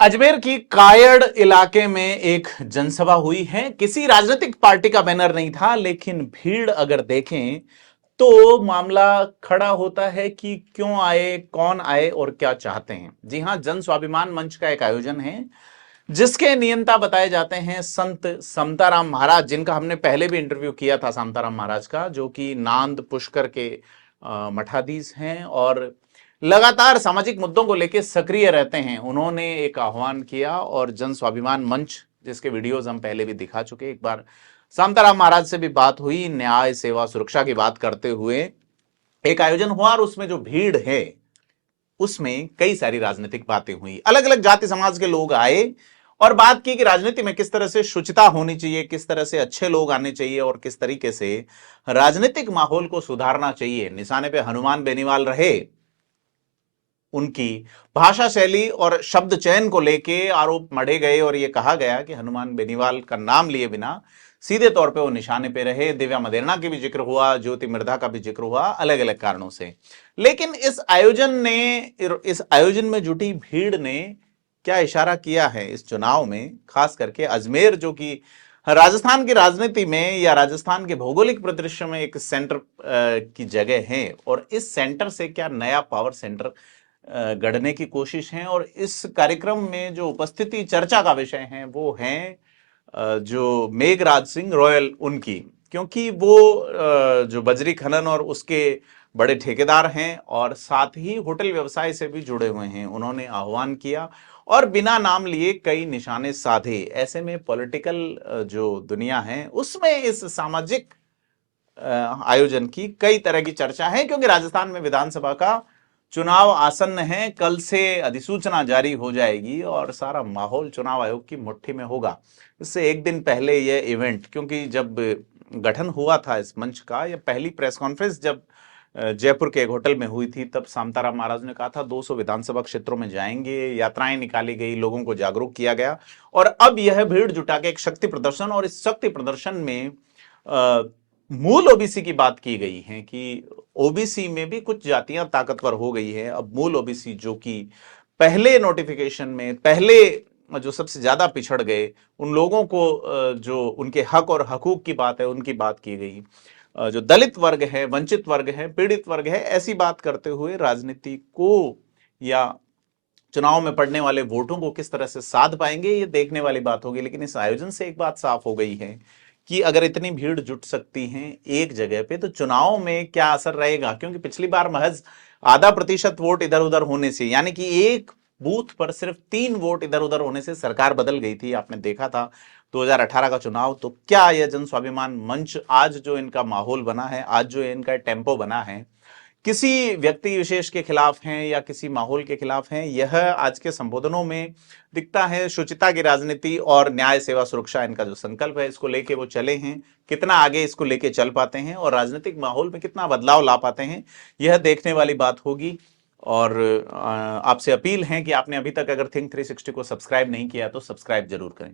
अजमेर की कायड़ इलाके में एक जनसभा हुई है। किसी राजनीतिक पार्टी का बैनर नहीं था, लेकिन भीड़ अगर देखें तो मामला खड़ा होता है कि क्यों आए, कौन आए और क्या चाहते हैं। जी हां, जन स्वाभिमान मंच का एक आयोजन है जिसके नियंता बताए जाते हैं संत समताराम महाराज, जिनका हमने पहले भी इंटरव्यू किया था। समताराम महाराज का, जो कि नांद पुष्कर के मठाधीश हैं और लगातार सामाजिक मुद्दों को लेकर सक्रिय रहते हैं। उन्होंने एक आह्वान किया और जन स्वाभिमान मंच, जिसके वीडियोज हम पहले भी दिखा चुके, एक बार शांताराम महाराज से भी बात हुई, न्याय सेवा सुरक्षा की बात करते हुए एक आयोजन हुआ और उसमें जो भीड़ है उसमें कई सारी राजनीतिक बातें हुई। अलग अलग जाति समाज के लोग आए और बात की कि राजनीति में किस तरह से शुचिता होनी चाहिए, किस तरह से अच्छे लोग आने चाहिए और किस तरीके से राजनीतिक माहौल को सुधारना चाहिए। निशाने पे हनुमान बेनीवाल रहे। उनकी भाषा शैली और शब्द चयन को लेके आरोप मढ़े गए और यह कहा गया कि हनुमान बेनीवाल का नाम लिए बिना सीधे तौर पे वो निशाने पे रहे। दिव्या मदेरणा की भी जिक्र हुआ, ज्योति मिर्धा का भी जिक्र हुआ, अलग अलग कारणों से। लेकिन इस आयोजन में जुटी भीड़ ने क्या इशारा किया है इस चुनाव में, खास करके अजमेर जो कि राजस्थान की राजनीति में या राजस्थान के भौगोलिक परिदृश्य में एक सेंटर की जगह है, और इस सेंटर से क्या नया पावर सेंटर गढ़ने की कोशिश है। और इस कार्यक्रम में जो उपस्थिति चर्चा का विषय है वो है जो मेघराज सिंह रॉयल उनकी, क्योंकि वो जो बजरी खनन और उसके बड़े ठेकेदार हैं और साथ ही होटल व्यवसाय से भी जुड़े हुए हैं। उन्होंने आह्वान किया और बिना नाम लिए कई निशाने साधे। ऐसे में पॉलिटिकल जो दुनिया है उसमें इस सामाजिक आयोजन की कई तरह की चर्चा है, क्योंकि राजस्थान में विधानसभा का चुनाव आसन्न है। कल से अधिसूचना जारी हो जाएगी और सारा माहौल चुनाव आयोग की मुट्ठी में होगा। इससे एक दिन पहले यह इवेंट, क्योंकि जब गठन हुआ था इस मंच का, यह पहली प्रेस कॉन्फ्रेंस जब जयपुर के एक होटल में हुई थी, तब शांताराम महाराज ने कहा था 200 विधानसभा क्षेत्रों में जाएंगे, यात्राएं निकाली गई, लोगों को जागरूक किया गया। और अब यह भीड़ जुटा के एक शक्ति प्रदर्शन, और इस शक्ति प्रदर्शन में मूल ओबीसी की बात की गई है कि ओबीसी में भी कुछ जातियां ताकतवर हो गई है। अब मूल ओबीसी जो कि पहले नोटिफिकेशन में पहले जो सबसे ज्यादा पिछड़ गए, उन लोगों को जो उनके हक और हकूक की बात है उनकी बात की गई। जो दलित वर्ग है, वंचित वर्ग है, पीड़ित वर्ग है, ऐसी बात करते हुए राजनीति को या चुनाव में पड़ने वाले वोटों को किस तरह से साध पाएंगे, ये देखने वाली बात होगी। लेकिन इस आयोजन से एक बात साफ हो गई है कि अगर इतनी भीड़ जुट सकती है एक जगह पे, तो चुनाव में क्या असर रहेगा। क्योंकि पिछली बार महज आधा प्रतिशत वोट इधर उधर होने से, यानी कि एक बूथ पर सिर्फ 3 वोट इधर उधर होने से सरकार बदल गई थी। आपने देखा था 2018 का चुनाव। तो क्या यह जन स्वाभिमान मंच आज जो इनका माहौल बना है, आज जो इनका टेम्पो बना है, किसी व्यक्ति विशेष के खिलाफ हैं या किसी माहौल के खिलाफ हैं? यह आज के संबोधनों में दिखता है। शुचिता की राजनीति और न्याय सेवा सुरक्षा इनका जो संकल्प है, इसको लेके वो चले हैं। कितना आगे इसको लेके चल पाते हैं और राजनीतिक माहौल में कितना बदलाव ला पाते हैं, यह देखने वाली बात होगी। और आपसे अपील है कि आपने अभी तक अगर थिंक 360 को सब्सक्राइब नहीं किया तो सब्सक्राइब जरूर करें।